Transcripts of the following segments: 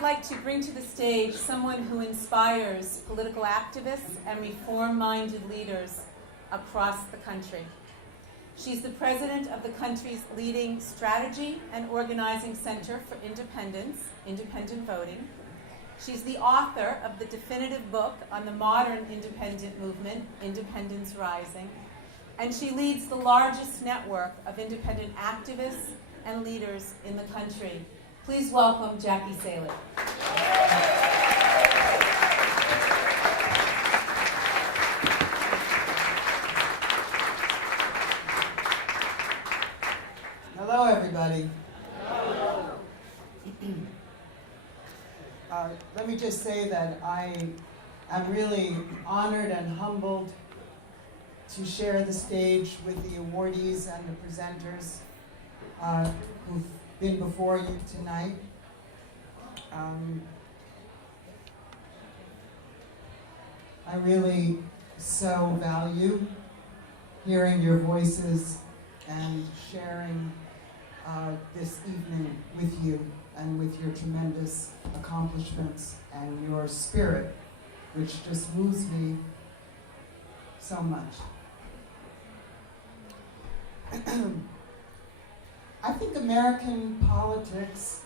I'd like to bring to the stage someone who inspires political activists and reform-minded leaders across the country. She's the president of the country's leading strategy and organizing center for independence, independent voting. She's the author of the definitive book on the modern independent movement, Independence Rising, and she leads the largest network of independent activists and leaders in the country. Please welcome Jackie Salit. Hello, everybody. Hello. Let me just say that I am really honored and humbled to share the stage with the awardees and the presenters who've been before you tonight. I really so value hearing your voices and sharing this evening with you and with your tremendous accomplishments and your spirit, which just moves me so much. I think American politics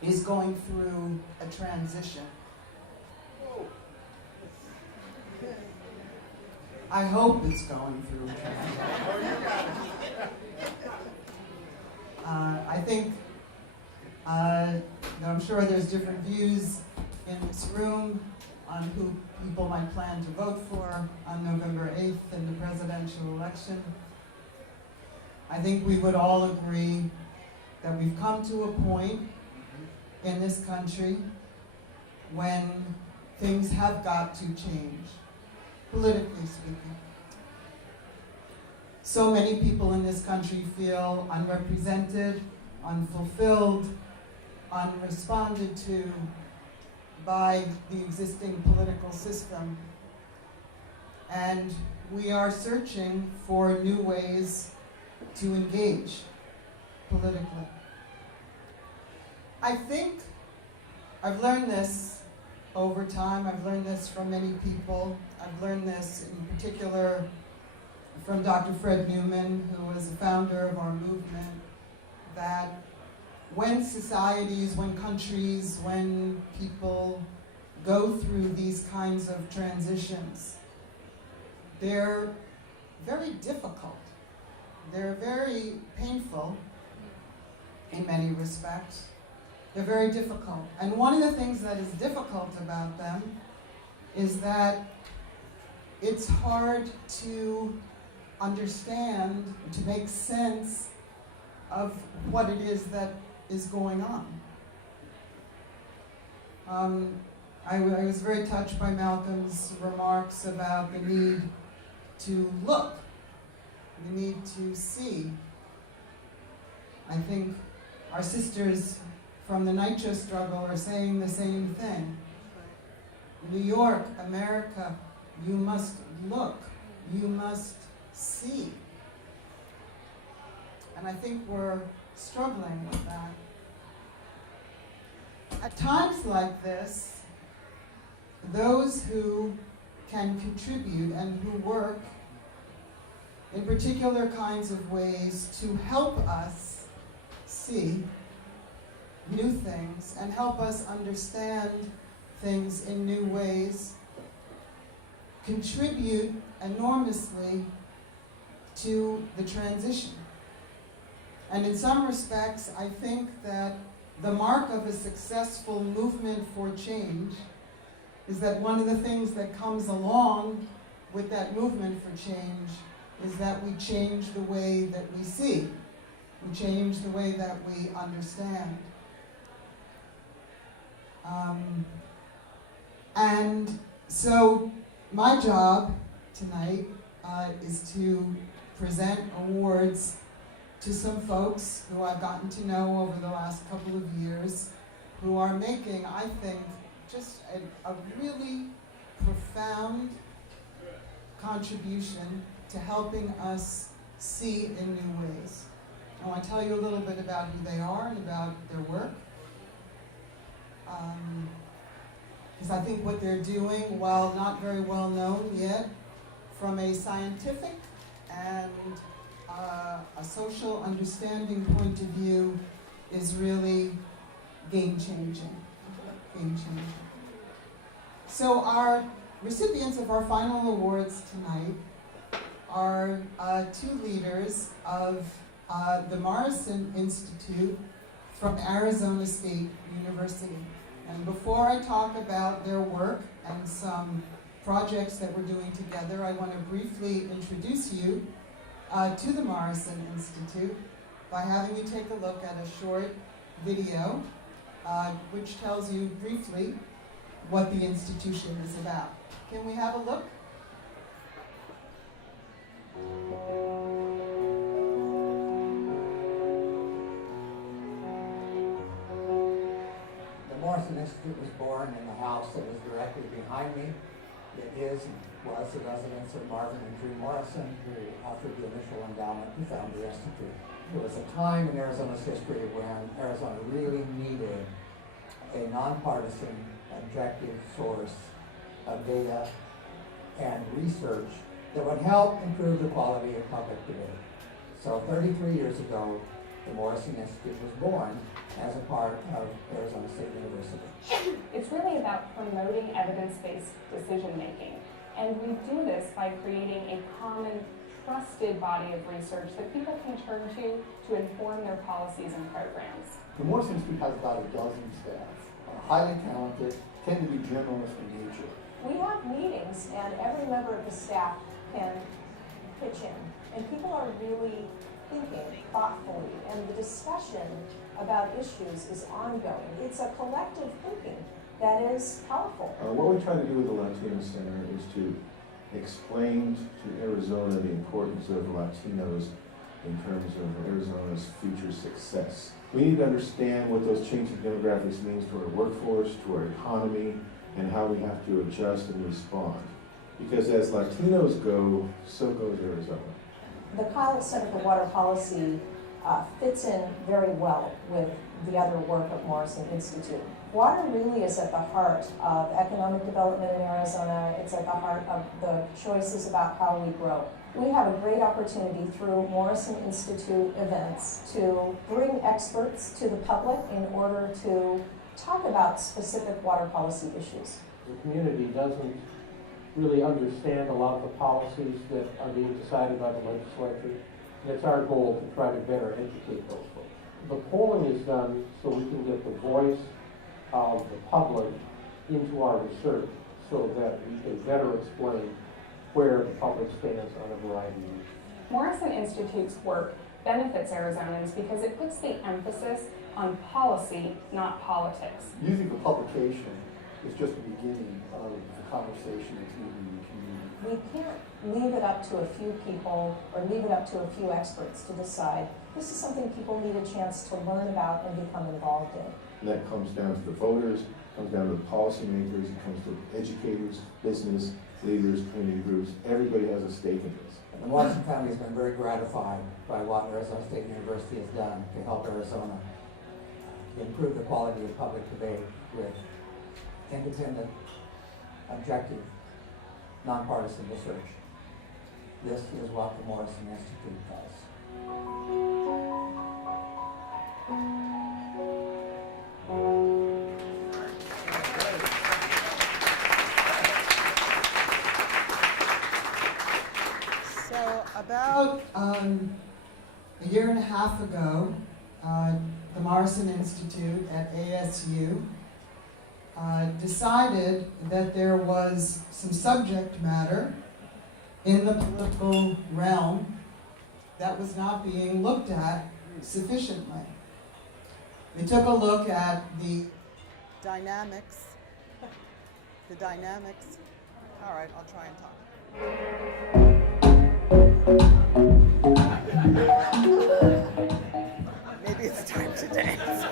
is going through a transition. I hope it's going through a transition. I think, I'm sure there's different views in this room on who people might plan to vote for on November 8th in the presidential election. I think we would all agree that we've come to a point in this country when things have got to change, politically speaking. So many people in this country feel unrepresented, unfulfilled, unresponded to by the existing political system. And we are searching for new ways to engage politically. I think I've learned this over time. I've learned this from many people. I've learned this in particular from Dr. Fred Newman, who was the founder of our movement, that when societies, when countries, when people go through these kinds of transitions, they're very difficult. They're very painful in many respects. They're very difficult. And one of the things that is difficult about them is that it's hard to understand, to make sense of what it is that is going on. I was very touched by Malcolm's remarks about the need to look, the need to see. I think our sisters from the Nitro struggle are saying the same thing. New York, America, you must look, you must see. And I think we're struggling with that. At times like this, those who can contribute and who work in particular kinds of ways to help us see new things and help us understand things in new ways, contribute enormously to the transition. And in some respects, I think that the mark of a successful movement for change is that one of the things that comes along with that movement for change is that we change the way that we see. We change the way that we understand. And so my job tonight is to present awards to some folks who I've gotten to know over the last couple of years, who are making, I think, just a really profound contribution to helping us see in new ways. I want to tell you a little bit about who they are and about their work. Because I think what they're doing, while not very well known yet, from a scientific and a social understanding point of view, is really game-changing. Game-changing. So our recipients of our final awards tonight are two leaders of the Morrison Institute from Arizona State University. And before I talk about their work and some projects that we're doing together, I want to briefly introduce you to the Morrison Institute by having you take a look at a short video which tells you briefly what the institution is about. Can we have a look? The Morrison Institute was born in the house that was directly behind me. It was the residence of Marvin and Drew Morrison, who offered the initial endowment to found the Institute. There was a time in Arizona's history when Arizona really needed a nonpartisan, objective source of data and research that would help improve the quality of public debate. So 33 years ago, the Morrison Institute was born as a part of Arizona State University. It's really about promoting evidence-based decision-making. And we do this by creating a common, trusted body of research that people can turn to inform their policies and programs. The Morrison Institute has about a dozen staff, highly talented, tend to be generalists in nature. We have meetings and every member of the staff can pitch in. And people are really thinking thoughtfully, and the discussion about issues is ongoing. It's a collective thinking that is powerful. What we try to do with the Latino Center is to explain to Arizona the importance of Latinos in terms of Arizona's future success. We need to understand what those changing demographics means to our workforce, to our economy, and how we have to adjust and respond. Because as Latinos go, so goes Arizona. The Pilot Center for Water Policy fits in very well with the other work of Morrison Institute. Water really is at the heart of economic development in Arizona. It's at the heart of the choices about how we grow. We have a great opportunity through Morrison Institute events to bring experts to the public in order to talk about specific water policy issues. The community doesn't really understand a lot of the policies that are being decided by the legislature. And it's our goal to try to better educate those folks. The polling is done so we can get the voice of the public into our research so that we can better explain where the public stands on a variety of issues. Morrison Institute's work benefits Arizonans because it puts the emphasis on policy, not politics. Using the publication is just the beginning of the conversation that's moving in the community. We can't leave it up to a few people or leave it up to a few experts to decide. This is something people need a chance to learn about and become involved in. And that comes down to the voters, comes down to the policymakers, it comes to educators, business leaders, community groups. Everybody has a stake in this. And the Morrison family has been very gratified by what Arizona State University has done to help Arizona improve the quality of public debate with independent, objective, nonpartisan research. This is what the Morrison Institute does. So about a year and a half ago, the Morrison Institute at ASU decided that there was some subject matter in the political realm that was not being looked at sufficiently. They took a look at the dynamics. All right, I'll try and talk. Maybe it's time to dance.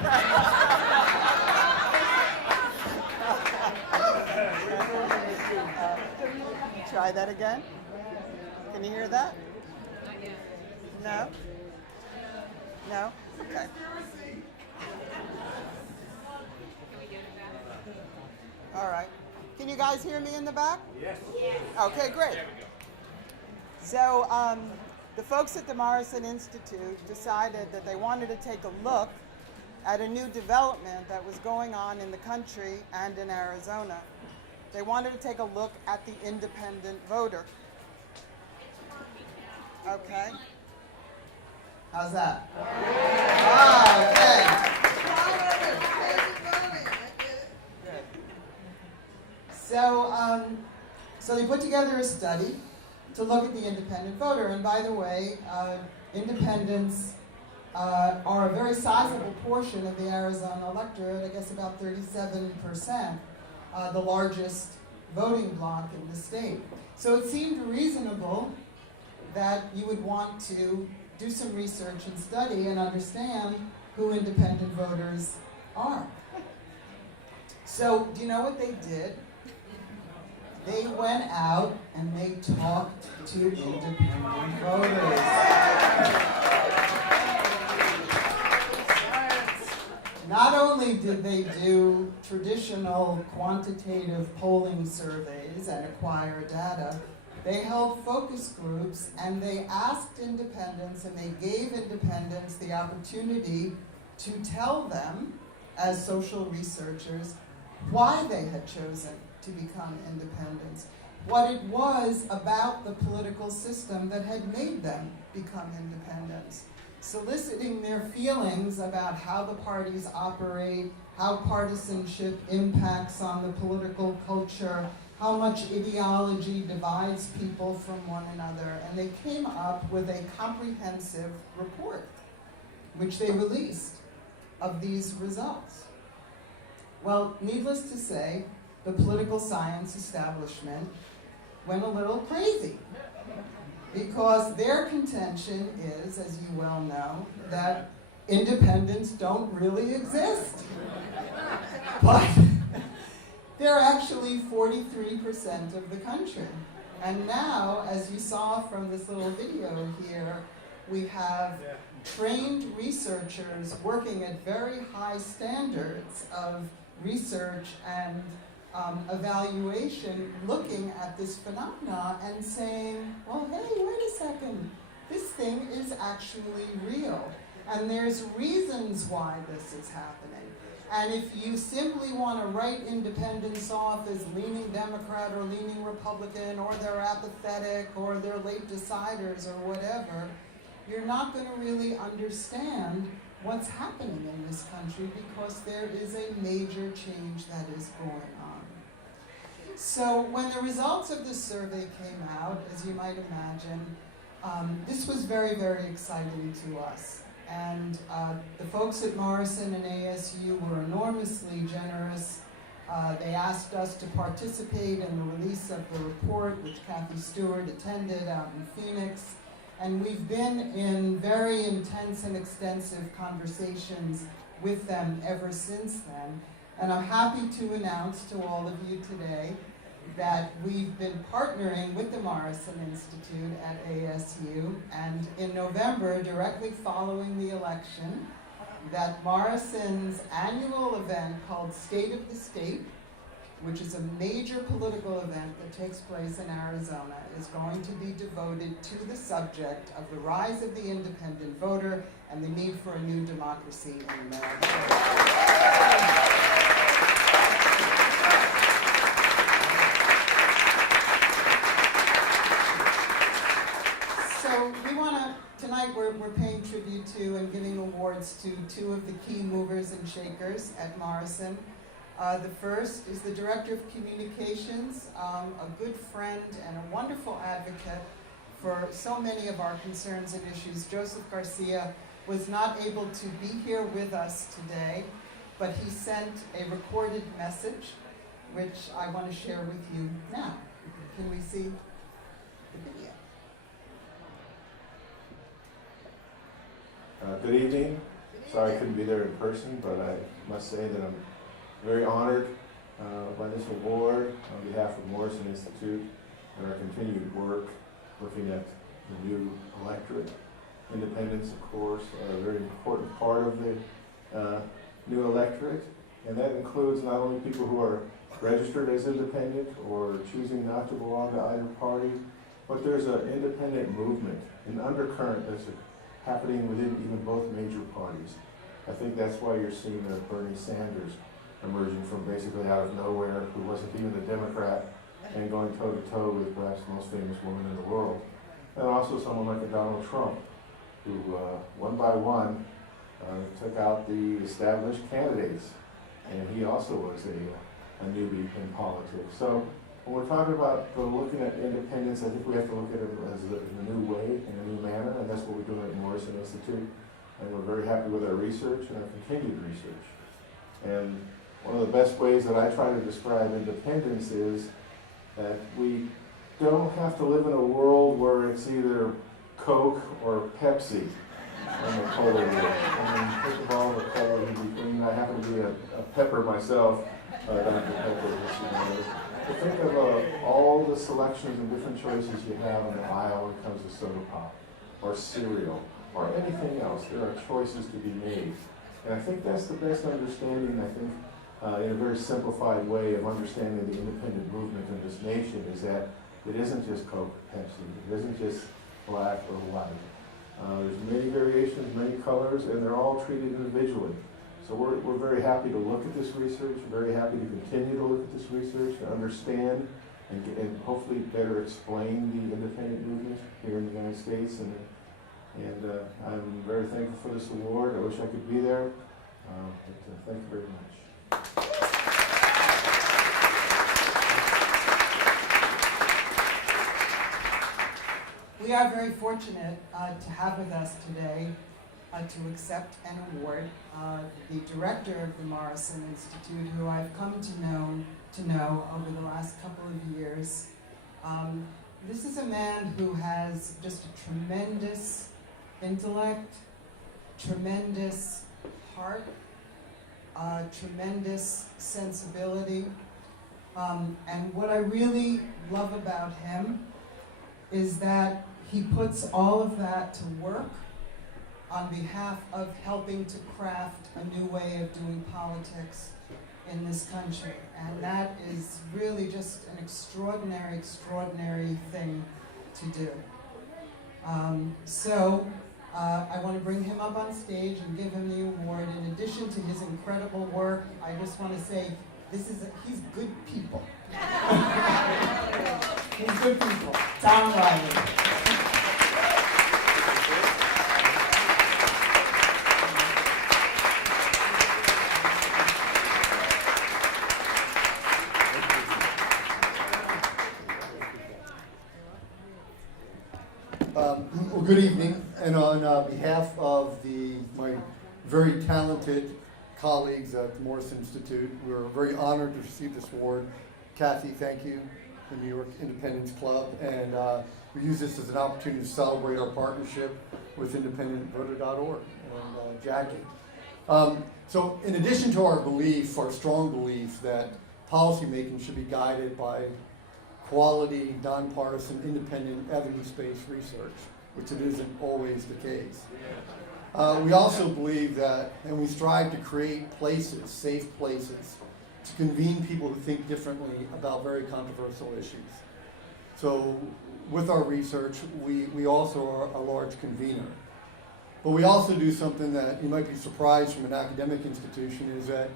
Try that again. Can you hear that? No? No? Okay. All right. Can you guys hear me in the back? Yes. Okay, great. There we go. So the folks at the Morrison Institute decided that they wanted to take a look at a new development that was going on in the country and in Arizona. They wanted to take a look at the independent voter. Okay. How's that? Good. So they put together a study to look at the independent voter. And by the way, independents are a very sizable portion of the Arizona electorate, I guess about 37%, the largest voting bloc in the state. So it seemed reasonable that you would want to do some research and study and understand who independent voters are. So do you know what they did? They went out and they talked to independent voters. Not only did they do traditional quantitative polling surveys and acquire data, they held focus groups and they asked independents and they gave independents the opportunity to tell them, as social researchers, why they had chosen to become independents, what it was about the political system that had made them become independents, soliciting their feelings about how the parties operate, how partisanship impacts on the political culture, how much ideology divides people from one another. And they came up with a comprehensive report, which they released, of these results. Well, needless to say, the political science establishment went a little crazy, because their contention is, as you well know, that independents don't really exist. But they're actually 43% of the country. And now, as you saw from this little video here, we have trained researchers working at very high standards of research and evaluation, looking at this phenomena and saying, well, hey, wait a second, this thing is actually real. And there's reasons why this is happening. And if you simply want to write independents off as leaning Democrat or leaning Republican, or they're apathetic, or they're late deciders, or whatever, you're not going to really understand what's happening in this country, because there is a major change that is going on. So when the results of this survey came out, as you might imagine, this was very, very exciting to us. And the folks at Morrison and ASU were enormously generous. They asked us to participate in the release of the report, which Kathy Stewart attended out in Phoenix. And we've been in very intense and extensive conversations with them ever since then. And I'm happy to announce to all of you today that we've been partnering with the Morrison Institute at ASU, and in November, directly following the election, that Morrison's annual event called State of the State, which is a major political event that takes place in Arizona, is going to be devoted to the subject of the rise of the independent voter and the need for a new democracy in America. So we want to, tonight we're paying tribute to and giving awards to two of the key movers and shakers at Morrison. The first is the Director of Communications, a good friend and a wonderful advocate for so many of our concerns and issues. Joseph Garcia was not able to be here with us today, but he sent a recorded message, which I want to share with you now. Can we see the video? Good evening. Sorry I couldn't be there in person, but I must say that I'm very honored by this award on behalf of Morrison Institute and our continued work looking at the new electorate. Independents, of course, are a very important part of the new electorate, and that includes not only people who are registered as independent or choosing not to belong to either party, but there's an independent movement, an undercurrent that's happening within even both major parties. I think that's why you're seeing Bernie Sanders emerging from basically out of nowhere, who wasn't even a Democrat, and going toe-to-toe with perhaps the most famous woman in the world. And also someone like a Donald Trump, who one by one took out the established candidates, and he also was a newbie in politics. So when we're talking about looking at independence, I think we have to look at it as in a new way, in a new manner, and that's what we're doing at the Morrison Institute. And we're very happy with our research and our continued research. And one of the best ways that I try to describe independence is that we don't have to live in a world where it's either Coke or Pepsi in the cola world. I mean, think of all the cola in between. I happen to be a pepper myself, Dr. Pepper. But think of all the selections and different choices you have in the aisle when it comes to soda pop or cereal or anything else. There are choices to be made. And I think that's the best understanding, I think, in a very simplified way of understanding the independent movement in this nation, is that it isn't just Coke or Pepsi, it isn't just black or white. There's many variations, many colors, and they're all treated individually. So we're very happy to look at this research, very happy to continue to look at this research, to understand and hopefully better explain the independent movement here in the United States. And I'm very thankful for this award. I wish I could be there, but thank you very much. We are very fortunate to have with us today to accept an award the director of the Morrison Institute, who I've come to know over the last couple of years. This is a man who has just a tremendous intellect, tremendous heart, tremendous sensibility. And what I really love about him is that he puts all of that to work on behalf of helping to craft a new way of doing politics in this country. And that is really just an extraordinary, extraordinary thing to do. I want to bring him up on stage and give him the award. In addition to his incredible work, I just want to say he's good people. He's good people. Tom Riley. Well, good evening, and on behalf of my very talented colleagues at the Morrison Institute, we're very honored to receive this award. Kathy, thank you, the New York Independence Club, and we use this as an opportunity to celebrate our partnership with independentvoter.org and Jackie. So in addition to our strong belief that policymaking should be guided by quality, nonpartisan, independent, evidence-based research, which it isn't always the case. We also believe that, and we strive to create places, safe places, to convene people who think differently about very controversial issues. So with our research, we also are a large convener. But we also do something that you might be surprised from an academic institution, is that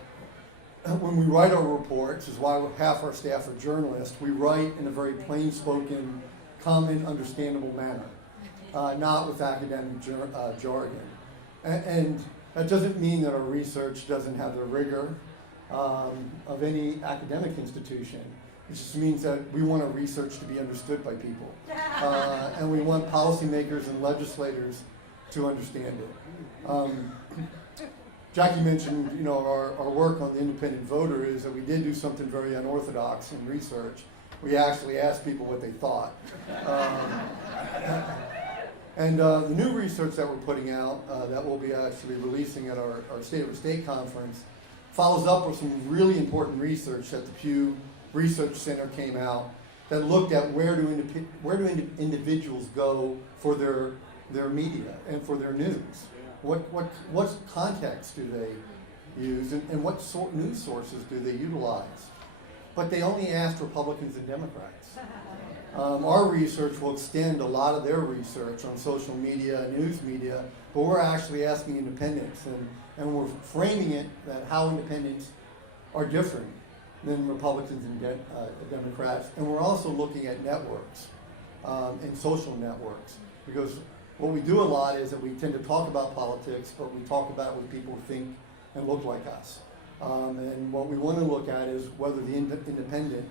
when we write our reports, is why half our staff are journalists, we write in a very plain-spoken, common, understandable manner, not with academic jargon. And that doesn't mean that our research doesn't have the rigor of any academic institution. It just means that we want our research to be understood by people. And we want policymakers and legislators to understand it. Jackie mentioned, our work on the independent voter is that we did do something very unorthodox in research. We actually asked people what they thought. And the new research that we're putting out, that we'll be actually releasing at our State of the State conference, follows up with some really important research that the Pew Research Center came out that looked at where do individuals go for their media and for their news. What context do they use, and what news sources do they utilize? but they only asked Republicans and Democrats. Our research will extend a lot of their research on social media, news media, but we're actually asking independents, and we're framing it that how independents are different than Republicans and Democrats, and we're also looking at networks and social networks, because what we do a lot is that we tend to talk about politics, but we talk about it with people who think and look like us. And what we want to look at is whether the independent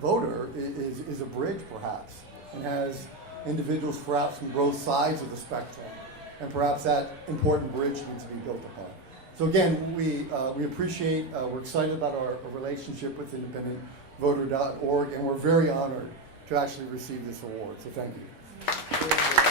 voter is a bridge, perhaps, and has individuals perhaps from both sides of the spectrum, and perhaps that important bridge needs to be built upon. So again, we appreciate, we're excited about our relationship with independentvoter.org, and we're very honored to actually receive this award. So thank you.